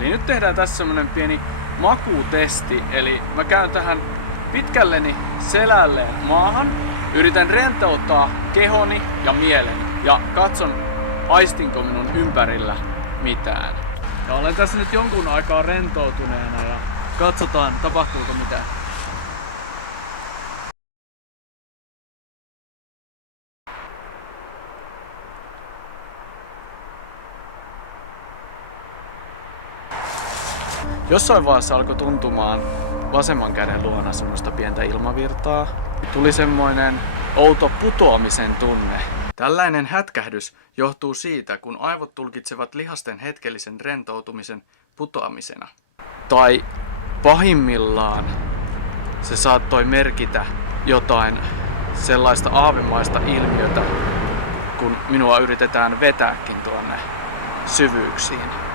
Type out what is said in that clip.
Eli nyt tehdään tässä semmonen pieni makutesti, eli mä käyn tähän pitkälleni selälleen maahan, yritän rentouttaa kehoni ja mieleni ja katson, aistinko minun ympärillä mitään. Ja olen tässä nyt jonkun aikaa rentoutuneena ja katsotaan, tapahtuuko mitään. Jossain vaiheessa alkoi tuntumaan vasemman käden luona semmoista pientä ilmavirtaa. Tuli semmoinen outo putoamisen tunne. Tällainen hätkähdys johtuu siitä, kun aivot tulkitsevat lihasten hetkellisen rentoutumisen putoamisena. Tai pahimmillaan se saattoi merkitä jotain sellaista aavemaista ilmiötä, kun minua yritetään vetääkin tuonne syvyyksiin.